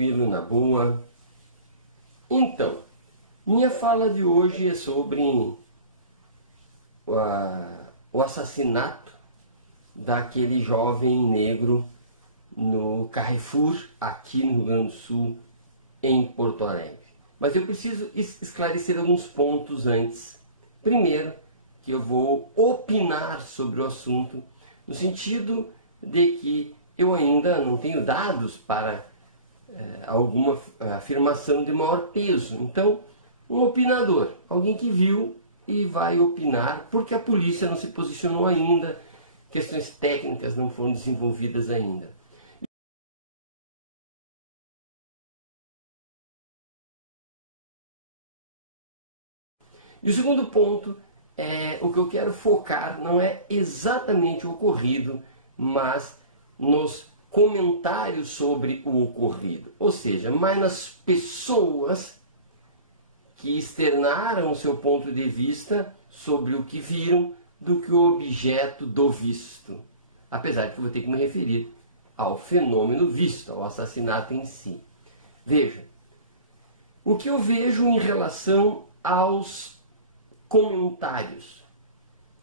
tranquilo, na boa. Então, minha fala de hoje é sobre o assassinato daquele jovem negro no Carrefour, aqui no Rio Grande do Sul, em Porto Alegre. Mas eu preciso esclarecer alguns pontos antes. Primeiro, que eu vou opinar sobre o assunto, no sentido de que eu ainda não tenho dados para alguma afirmação de maior peso. Então, um opinador, alguém que viu e vai opinar, porque a polícia não se posicionou ainda, questões técnicas não foram desenvolvidas ainda. E o segundo ponto, o que eu quero focar não é exatamente o ocorrido, mas nos comentários sobre o ocorrido. Ou seja, mais nas pessoas que externaram o seu ponto de vista sobre o que viram do que o objeto do visto. Apesar de que eu vou ter que me referir ao fenômeno visto, ao assassinato em si. Veja, o que eu vejo em relação aos comentários.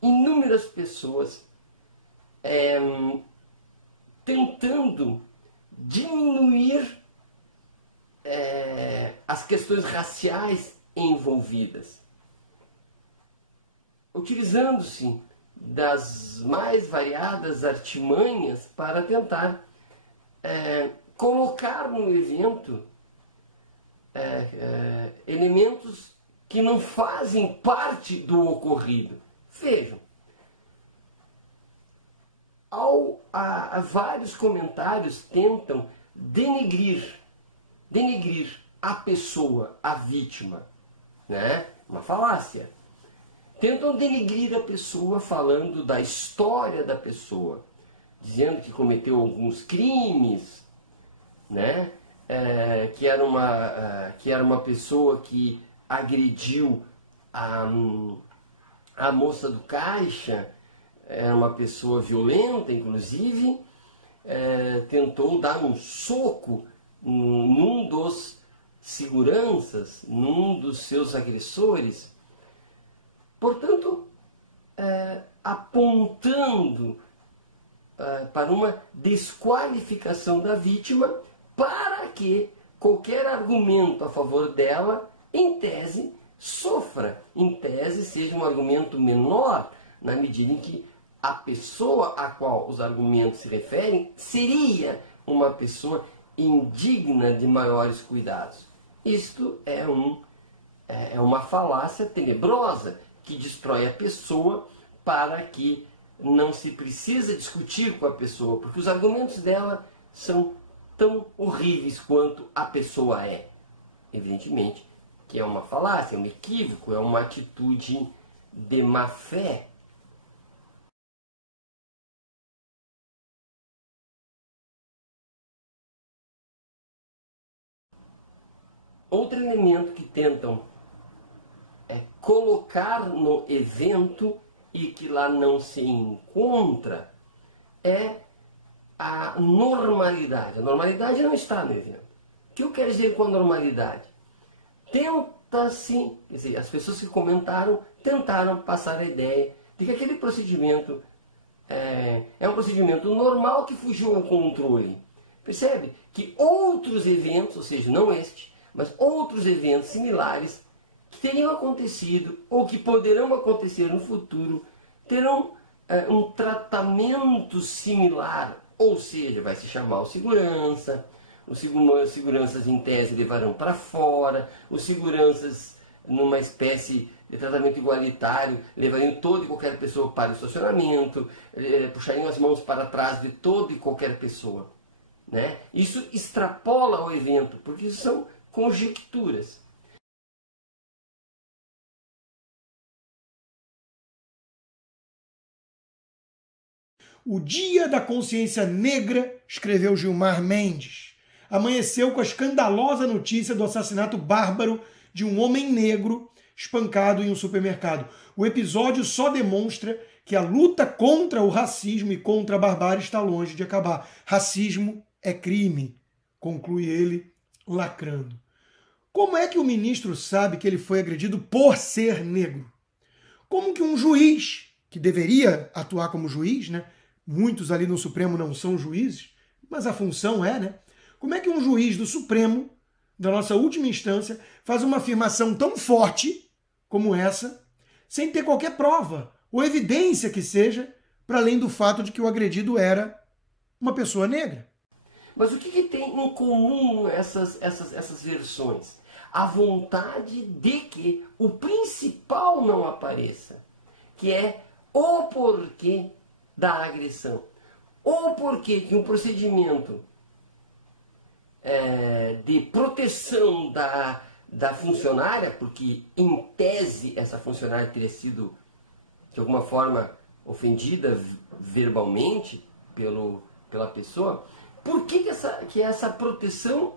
Inúmeras pessoas tentando diminuir as questões raciais envolvidas, utilizando-se das mais variadas artimanhas para tentar colocar no evento elementos que não fazem parte do ocorrido. Vejam, vários comentários tentam denegrir a pessoa, a vítima, né? Uma falácia. Tentam denegrir a pessoa falando da história da pessoa, dizendo que cometeu alguns crimes, né? Que era uma pessoa que agrediu a moça do caixa, era uma pessoa violenta, inclusive, tentou dar um soco num dos seguranças, num dos seus agressores. Portanto, apontando para uma desqualificação da vítima, para que qualquer argumento a favor dela, em tese, sofra, em tese seja um argumento menor, na medida em que a pessoa a qual os argumentos se referem seria uma pessoa indigna de maiores cuidados. Isto é uma falácia tenebrosa que destrói a pessoa, para que não se precisa discutir com a pessoa, porque os argumentos dela são tão horríveis quanto a pessoa é. Evidentemente que é uma falácia, é um equívoco, é uma atitude de má fé. Outro elemento que tentam colocar no evento e que lá não se encontra é a normalidade. A normalidade não está no evento. O que eu quero dizer com a normalidade? Tenta-se, quer dizer, as pessoas que comentaram tentaram passar a ideia de que aquele procedimento é um procedimento normal que fugiu ao controle. Percebe? Que outros eventos, ou seja, não este, mas outros eventos similares que teriam acontecido ou que poderão acontecer no futuro terão um tratamento similar, ou seja, vai se chamar o segurança, os seguranças em tese levarão para fora, os seguranças numa espécie de tratamento igualitário levariam toda e qualquer pessoa para o estacionamento, puxariam as mãos para trás de toda e qualquer pessoa, né? Isso extrapola o evento, porque isso são conjecturas. O dia da consciência negra, escreveu Gilmar Mendes, amanheceu com a escandalosa notícia do assassinato bárbaro de um homem negro espancado em um supermercado. O episódio só demonstra que a luta contra o racismo e contra a barbárie está longe de acabar. Racismo é crime, conclui ele, lacrando. Como é que o ministro sabe que ele foi agredido por ser negro? Como que um juiz, que deveria atuar como juiz, né? Muitos ali no Supremo não são juízes, mas a função é, né? Como é que um juiz do Supremo, da nossa última instância, faz uma afirmação tão forte como essa, sem ter qualquer prova ou evidência que seja, para além do fato de que o agredido era uma pessoa negra? Mas o que tem em comum essas versões? A vontade de que o principal não apareça, que é o porquê da agressão. O porquê que um procedimento de proteção da funcionária, porque em tese essa funcionária teria sido de alguma forma ofendida verbalmente pela pessoa, por que essa proteção,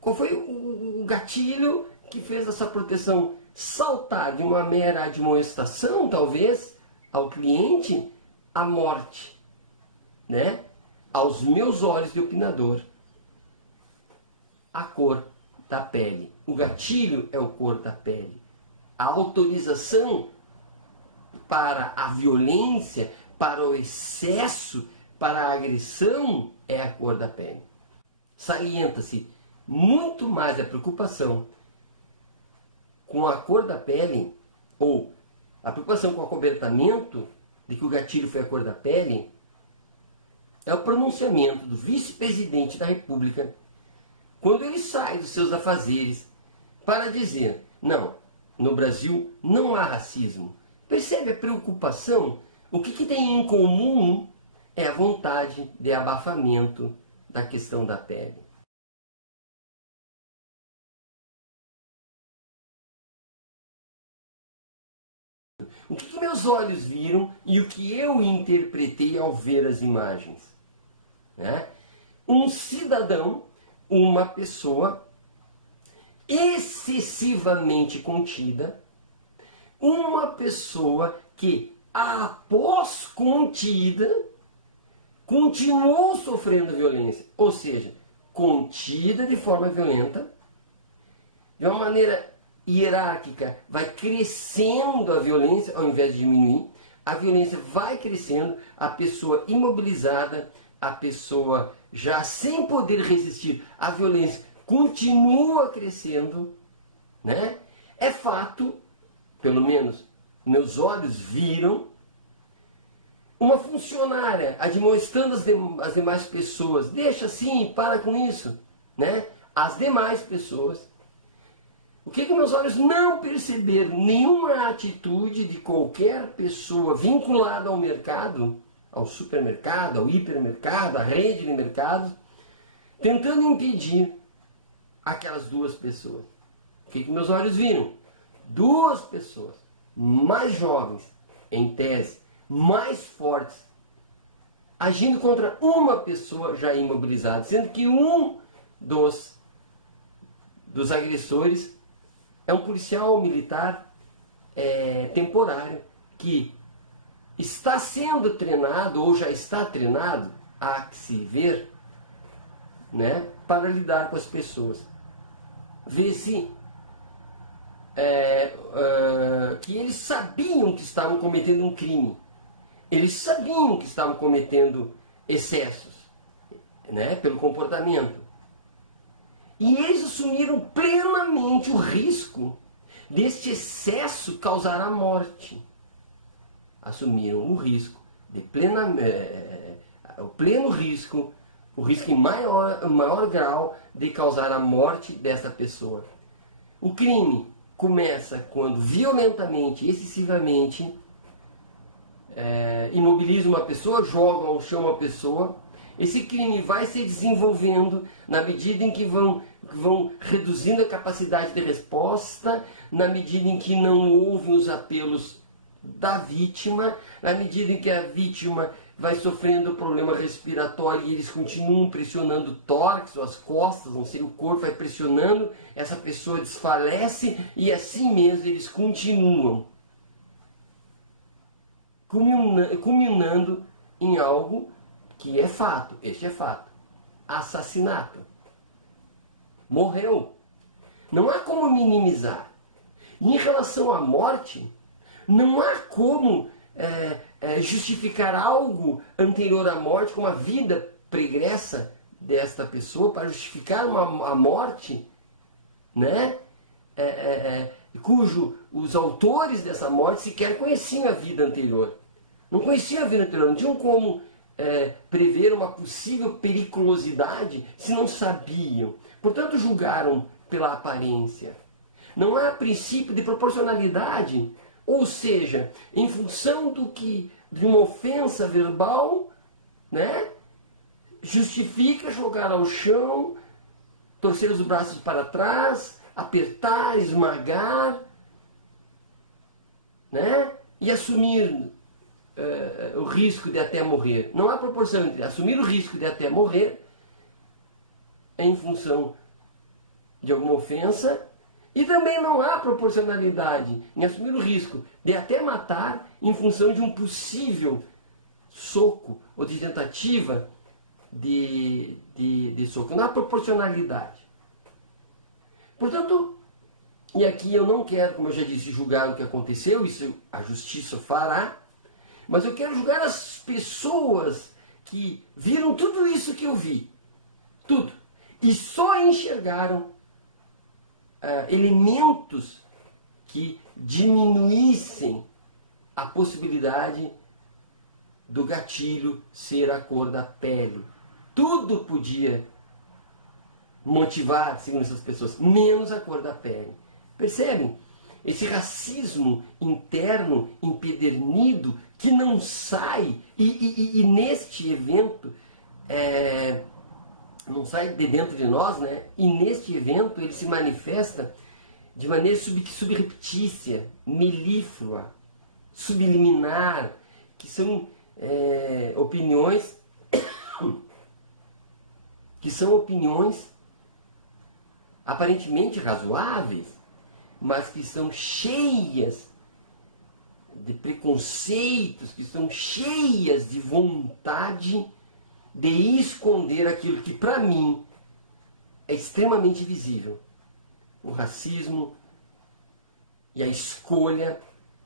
qual foi o gatilho que fez essa proteção saltar de uma mera admoestação, talvez, ao cliente, à morte, né? Aos meus olhos de opinador? A cor da pele. O gatilho é a cor da pele. A autorização para a violência, para o excesso, para a agressão é a cor da pele. Salienta-se muito mais a preocupação com a cor da pele, ou a preocupação com o acobertamento de que o gatilho foi a cor da pele, é o pronunciamento do vice-presidente da República, quando ele sai dos seus afazeres para dizer: não, no Brasil não há racismo. Percebe a preocupação? O que tem em comum é a vontade de abafamento da questão da pele. O que meus olhos viram e o que eu interpretei ao ver as imagens? Né? Um cidadão, uma pessoa excessivamente contida, uma pessoa que, após contida, continuou sofrendo violência, ou seja, contida de forma violenta, de uma maneira hierárquica, vai crescendo a violência ao invés de diminuir, a violência vai crescendo, a pessoa imobilizada, a pessoa já sem poder resistir, a violência continua crescendo, né? É fato, pelo menos meus olhos viram, uma funcionária admoestando as demais pessoas: deixa assim, para com isso, né? As demais pessoas. O que meus olhos não perceberam? Nenhuma atitude de qualquer pessoa vinculada ao mercado, ao supermercado, ao hipermercado, à rede de mercados, tentando impedir aquelas duas pessoas. O que meus olhos viram? Duas pessoas mais jovens, em tese, mais fortes, agindo contra uma pessoa já imobilizada, sendo que um dos agressores é um policial militar temporário que está sendo treinado, ou já está treinado, há que se ver, né, para lidar com as pessoas. Vê-se que eles sabiam que estavam cometendo um crime. Eles sabiam que estavam cometendo excessos, né, pelo comportamento. E eles assumiram plenamente o risco deste excesso causar a morte. Assumiram o risco, o pleno risco, o risco em maior grau de causar a morte dessa pessoa. O crime começa quando violentamente, excessivamente, imobiliza uma pessoa, joga ao chão uma pessoa. Esse crime vai se desenvolvendo na medida em que vão reduzindo a capacidade de resposta, na medida em que não ouvem os apelos da vítima, na medida em que a vítima vai sofrendo problema respiratório e eles continuam pressionando o tórax ou as costas, não sei, o corpo vai pressionando, essa pessoa desfalece e assim mesmo eles continuam, culminando em algo que é fato, este é fato: assassinato. morreu. Não há como minimizar. E em relação à morte, não há como justificar algo anterior à morte, como a vida pregressa desta pessoa, para justificar a morte, né? Cujo os autores dessa morte sequer conheciam a vida anterior. Não conheciam a vida anterior, não tinham como prever uma possível periculosidade se não sabiam. Portanto, julgaram pela aparência. Não há princípio de proporcionalidade, ou seja, em função de uma ofensa verbal, né, justifica jogar ao chão, torcer os braços para trás, apertar, esmagar, né, e assumir o risco de até morrer. Não há proporção entre assumir o risco de até morrer em função de alguma ofensa, e também não há proporcionalidade em assumir o risco de até matar em função de um possível soco ou de tentativa de soco. Não há proporcionalidade. Portanto, e aqui eu não quero, como eu já disse, julgar o que aconteceu, isso a justiça fará, mas eu quero julgar as pessoas que viram tudo isso que eu vi, tudo, e só enxergaram elementos que diminuíssem a possibilidade do gatilho ser a cor da pele. Tudo podia motivar, segundo essas pessoas, menos a cor da pele. Percebem? Esse racismo interno empedernido que não sai, e neste evento não sai de dentro de nós, né? E neste evento ele se manifesta de maneira subreptícia, melíflua, subliminar, que são opiniões aparentemente razoáveis, mas que são cheias de preconceitos, que são cheias de vontade de esconder aquilo que para mim é extremamente visível. O racismo e a escolha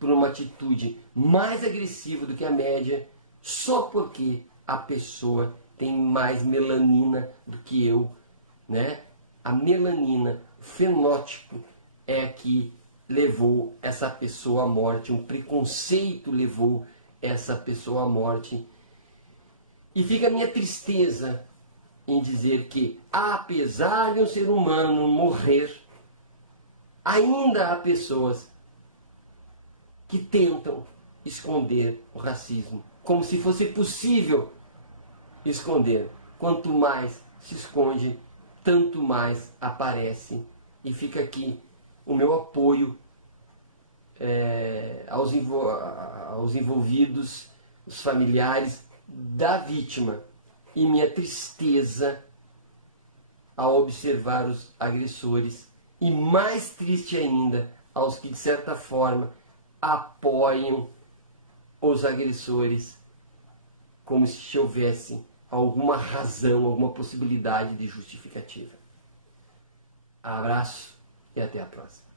por uma atitude mais agressiva do que a média, só porque a pessoa tem mais melanina do que eu, né? A melanina, o fenótipo é que levou essa pessoa à morte, um preconceito levou essa pessoa à morte. E fica a minha tristeza em dizer que, apesar de um ser humano morrer, ainda há pessoas que tentam esconder o racismo, como se fosse possível esconder. Quanto mais se esconde, tanto mais aparece. E fica aqui o meu apoio aos envolvidos, os familiares da vítima, e minha tristeza ao observar os agressores, e mais triste ainda aos que de certa forma apoiam os agressores, como se houvesse alguma razão, alguma possibilidade de justificativa. Abraço e até a próxima.